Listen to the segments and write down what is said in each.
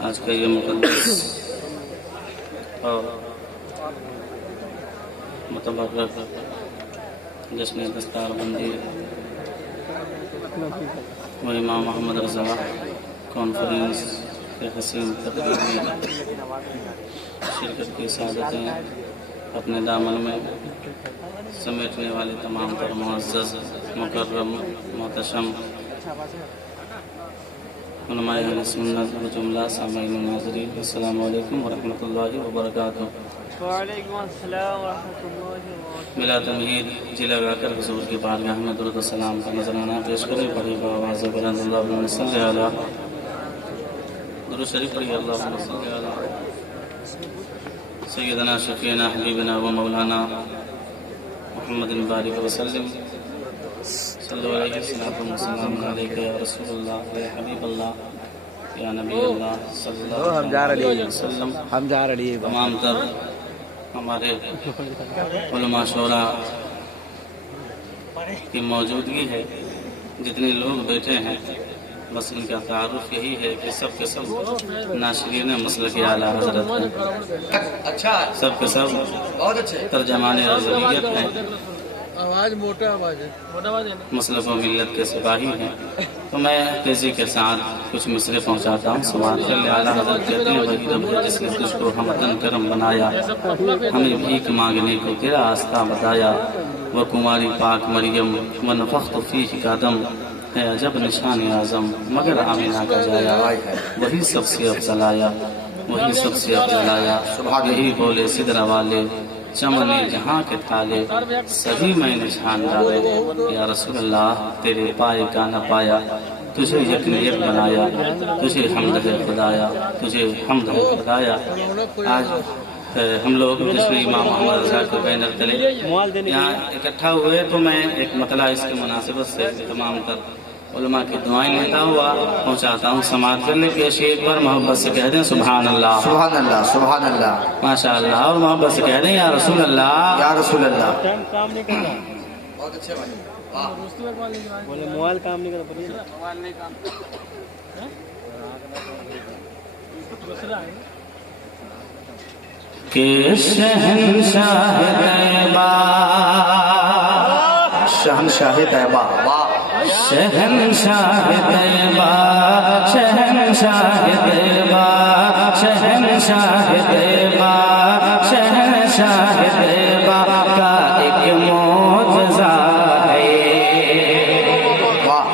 आज का ये मुक़द्दस और मुतबर्रक जश्न दस्तारबंदी व इमाम मोहम्मद रज़ा कॉन्फ्रेंस के हसीन तकरीर में शिरकत की सादतें अपने दामन में समेटने वाले तमाम तर मुअज़्ज़ज़ मुकर्रम मोहतशम उलमाए अहले सुन्नत व जुमला सामईन नाज़रीन अस्सलामु अलैकुम व रहमतुल्लाहि व बरकातुहू। वालेकुम अस्सलाम व रहमतुल्लाहि व बरकातुहू। मिला तमहीद जिला गाकर हुज़ूर की बारगाह में दुरूद व सलाम का नजराना पेश करें। पढ़ी आवाज़ बुलंद अल्लाहुम्मा सल्लि अला दुरूद शरीफ पढ़िए। अल्लाहुम्मा सल्लि अला सय्यदना शफ़ीना हबीबना व मौलाना मुहम्मदिन बारिक व सल्लिम सल्लल्लाहु अलैहि वसल्लम अलैका या रसूलल्लाह या हबीबल्लाह या नबी अल्लाह सल्लल्लाहु अलैहि वसल्लम। हम जा रही है तमाम तर हमारे उलमा शोरा की मौजूदगी है, जितने लोग बैठे हैं बस इनका तारुफ यही है कि सब के सब नाशिरीन मसलक आला हज़रत हैं। अच्छा, सब के सब बहुत अच्छे तर्जमान रज़वियत हैं, आवाज मोटा आवाज है मसलक व मिल्लत के सिपाही हैं। तो मैं तेज़ी के साथ कुछ मिसरे पहुँचाता हूँ। समाज के आला हज़रत कहते हैं वही रब है जिसने तुझको हमतन करम बनाया, हमें भीख मांगने को तेरा रास्ता बताया। वह कुमारी पाक मरियम व नफ़ख्त फीह का दम है अजब निशान आज़म मगर आमिना का जाया। वही सबसे अफजल आया, वही सबसे अफजल आया। यही बोले सिदरा वाले चमने जहाँ के थाले सभी मैं निशान डाले। या रसूल अल्लाह तेरे पाए का न पाया, तुझे यकीन एक बनाया, तुझे हमद है खुदाया, तुझे हमद है खुदाया। आज हम लोग जिसमें इमाम मोहम्मद रज़ा के बैनर तले यहाँ इकट्ठा हुए तो मैं एक मतला इसके मुनासिबत से तमाम तर उलमा की दुआएं लेता हुआ पहुँचाता हूँ। समाअत करने के शेख पर मोहब्बत से कह दें सुभान अल्लाह, सुभान अल्लाह, सुभान अल्लाह, माशा अल्लाह। और मोहब्बत से कह दें या रसूल अल्लाह, या रसूल अल्लाह। काम नहीं करता, बहुत अच्छे भाई, वाह। बोले मोबाइल काम नहीं करता, मोबाइल नहीं काम के शहंशाह तैबा, शहंशाह तैबा, वाह। शहंशाह तैबा, शहंशाह तैबा, शहंशाह तैबा, शहंशाह तैबा का एक मौजज़ा है। वाह।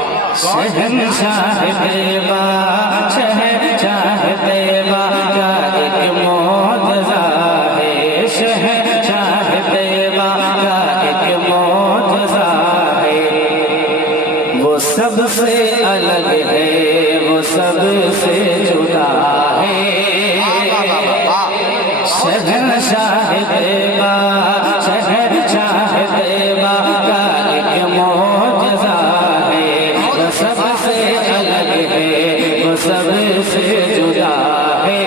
शहंशाह तैबा, शहंशाह तैबा का एक मौजज़ा है। शहंशाह तैबा का एक मौजज़ा है। वो सबसे अलग है, वो सबसे जुदा है। शहंशाह तैबा, शहंशाह तैबा का एक मौजज़ा है। वो सबसे अलग है, वो सबसे जुदा है।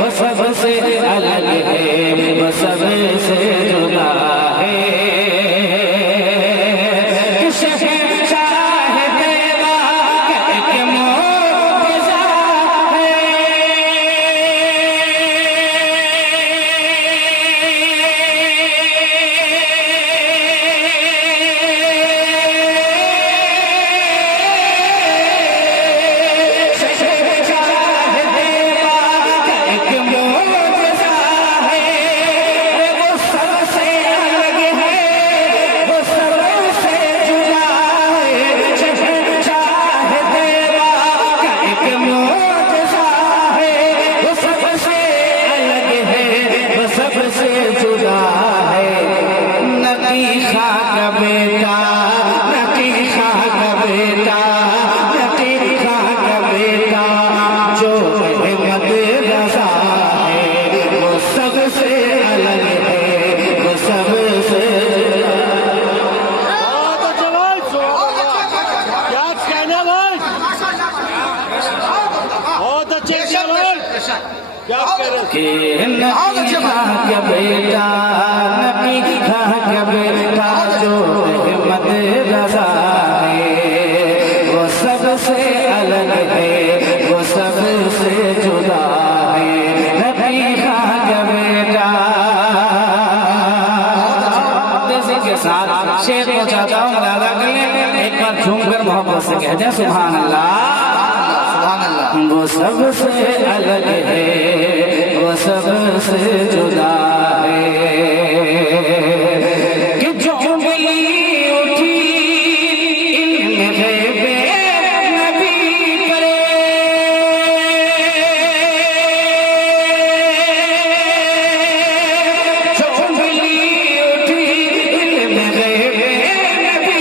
वो सबसे अलग है, वो सबसे जुदा है। के नबी का बेटा, नबी का बेटा जो अहमद रज़ा है, वो सबसे अलग है, वो सबसे जुदा कह दे सुभान अल्लाह। सुभान अल्लाह। वो सबसे अलग है, वो सबसे जुदा है कि जो उंगली उठी इल्म ग़ैब नबी करे, जो उंगली उठी इल्म ग़ैब नबी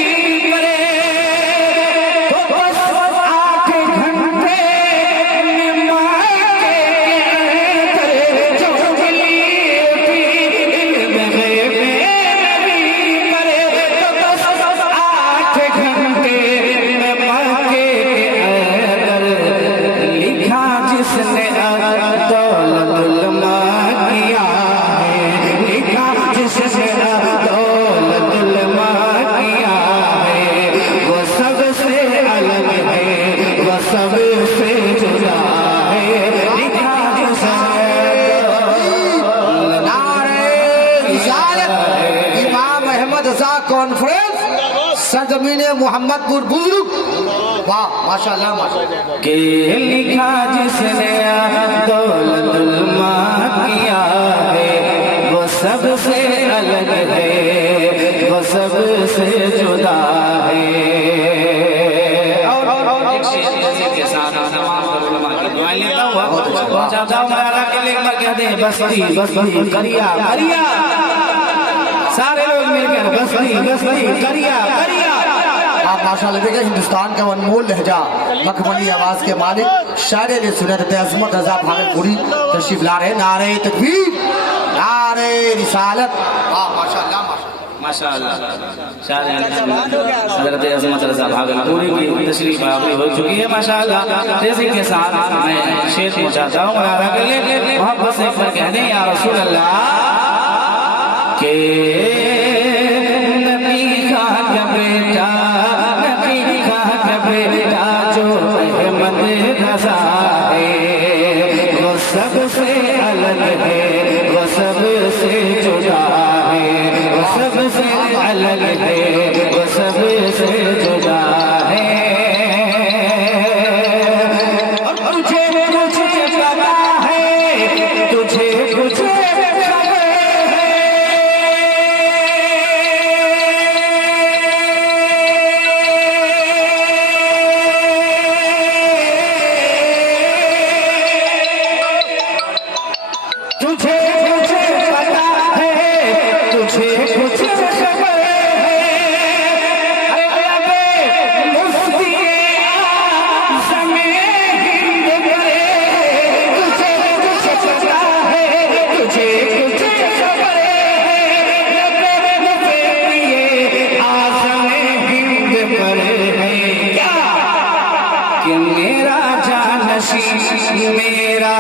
करे, तो बस 8 घंटे में माए के करे, जो उंगली उठी इल्म ग़ैब नबी करे, तो बस 8 घंटे में माए के अंदर लिखा जिसने दौलतुल माँ किया है, लिखा जिसने दौलतुल माँ किया है, वो सबसे अलग है, वो सबसे जुदा है, लिखा जिसने नारे रिसालत इमाम अहमद रज़ा कॉन्फ्रेंस सरजमीन मोहम्मदपुर बुजुर्ग। वाह माशाल्लाह माशाल्लाह। के लिखा जिसने दौलतुल माँ किया है, वो सबसे अलग है, वो सबसे जुदा है। और एक शेर के साथ तमाम उलमा की दुआएं लेता हुआ पहुंचाता हूं मौलाना के लिए। कह दे बस्ती बस्ती करिया करिया, सारे लोग मिलकर बस्ती बस्ती करिया करिया। आप माशाल्लाह देखिए हिंदुस्तान का अनमोल लहजा मखमली आवाज के मालिक शायर ने सुनत अज़मत रज़ा भागलपुरी तशरीफ ला रहे। नारे तकबीर, नारे रिसालत। वाह माशाल्लाह माशाअल्लाह। हज़रत अज़मत रज़ा भागलपुरी की तशरीफ आवरी हो चुकी है माशाअल्लाह। तेजी के साथ मैं शेर पहुंचाता हूँ मौलाना के लिए। मोहब्बत से कह दें या रसूल अल्लाह के नबी का बेटा, नबी का बेटा जो अहमद रज़ा है, वो सबसे अलग है, वो सबसे जुदा है, वो सबसे अलग है, वो सबसे जुदा है। और तुझे मुझे पता है, तुझे मुझे तुझे मुझे पता है, तुझे मुझे खबर है, अरे मुफ्ती समय हिंद करे, तुझे मुझे पता है, तुझे मुझे खबर है, मुफ्ती आज़म हिंद करे है। क्या कि मेरा जानशीं मेरा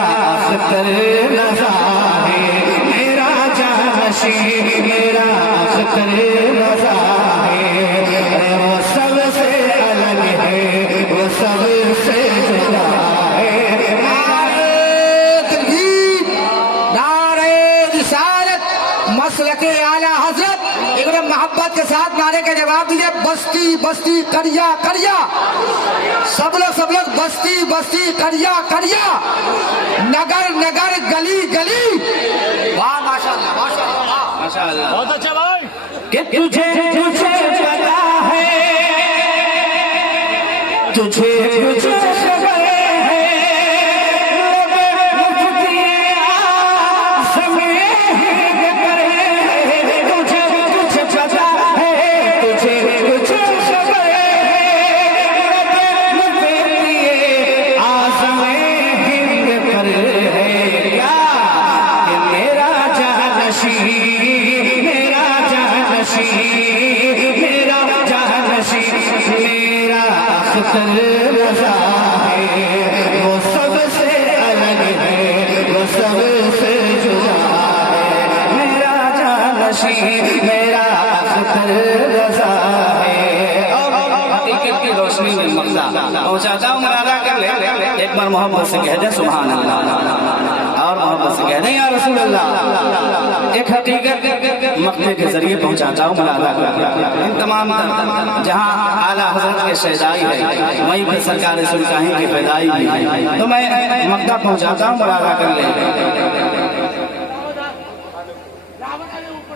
अख्तर रज़ा है, मेरा जानशीं मेरा अख्तर रज़ा है, वो सबसे अलग है, वो सबसे जुदा है। नारे तकबीर, नारे रिसालत, मसलके आला हज़रत। एकदम मोहब्बत के साथ नारे का जवाब दीजिए। बस्ती बस्ती करिया करिया, सब लोग बस्ती बस्ती करिया करिया, नगर नगर गली गली। वाह माशाल्लाह माशाल्लाह माशाअल्लाह। बहुत अच्छा भाई। कि तुझे मुझे पता है, तुझे मुझे खबर है, मुफ्ती आज़म हिंद करे, तुझे मुझे पता है, तुझे मुझे खबर है, मुफ्ती आज़म हिंद करे है। क्या कि मेरा जानशीं मेरा जानशीं मेरा जानशीं मेरा अख्तर रज़ा है, वो सबसे अलग है, वो सबसे जुदा है, मेरा जानशीं मेरा अख्तर रज़ा है। और हकीकत की रोशनी में मक्ता पहुंचाता हूँ मुरादा कर ले। एक बार मोहब्बत से कह दे सुभान अल्लाह, और मोहब्बत से कह दे या रसूल अल्लाह। एक हकीकत मक्ते के जरिए पहुंचाता हूँ मौलाना इन तमाम जहाँ आला हजरत के शहदाई है वहीं पर सरकार सुल्तानी की पैदाई भी है, तो मैं मक्का पहुंचाता हूँ मौलाना कर ले।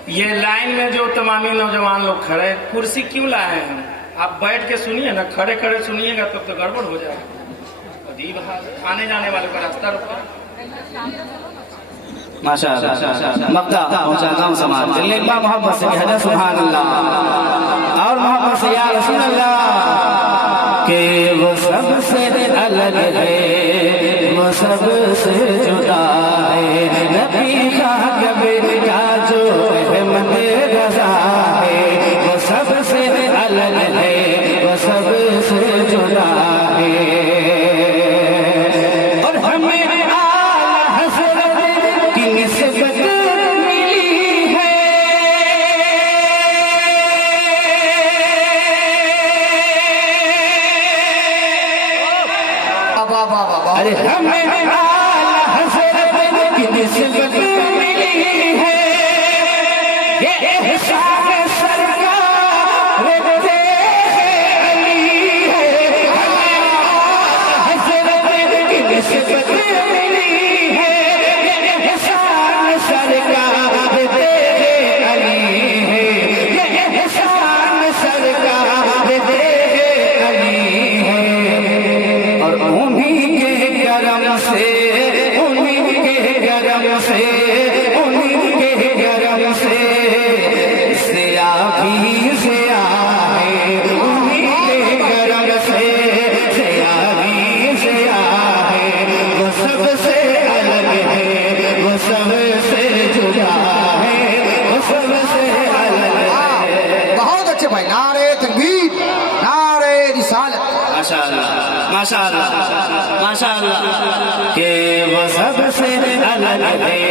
ये लाइन में जो तमामी नौजवान लोग खड़े, कुर्सी क्यों लाए हैं? आप बैठ के सुनिए ना, खड़े खड़े सुनिएगा तब तो गड़बड़ हो जाएगा। अजीब हाल, आने जाने वाले का रास्ता रुका। माशाअल्लाह मक्का पहुंचाता हूँ समाज दिल एक बार मोहब्बत से कहना सुभान अल्लाह और मोहब्बत से या रसूल अल्लाह के वो सबसे अलग है, वो सबसे जुदा है, नबी का कभी का जो अहमद रज़ा है, वो सबसे अलग है, वो सबसे जुदा है। और हमें आला हज़रत की निस्बत मिली है, अरे हमें आला हज़रत की निस्बत मिली है, ये एहसान सरकार दे अली है। हमें आला हज़रत की निस्बत मिली है, ये एहसान सरकार दे अली है, ये एहसान सरकार दे अली है। और उन्हीं के करम से, उन्हीं के करम से, उन्हीं के करम से सिया भी सिया है, उन्हीं के करम से सिया भी सिया है, वो सबसे अलग है, वो सबसे जुदा है, वो सबसे अलग है। बहुत अच्छे भाई, नारे तकबीर, नारे रिसालत। माशाअल्लाह माशाअल्लाह माशाअल्लाह के वो सबसे अलग है,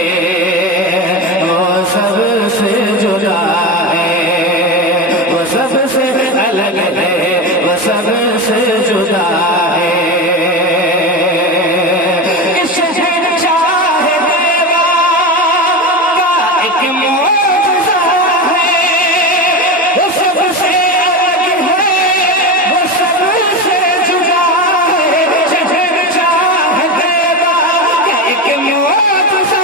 वो सबसे जुदा है, वो सबसे अलग है, वो सबसे जुदा है। इस शहंशाह देवा का एक मौजज़ा है, वो सबसे अलग है, वो सबसे जुदा है। शहंशाह देवा का एक मौजज़ा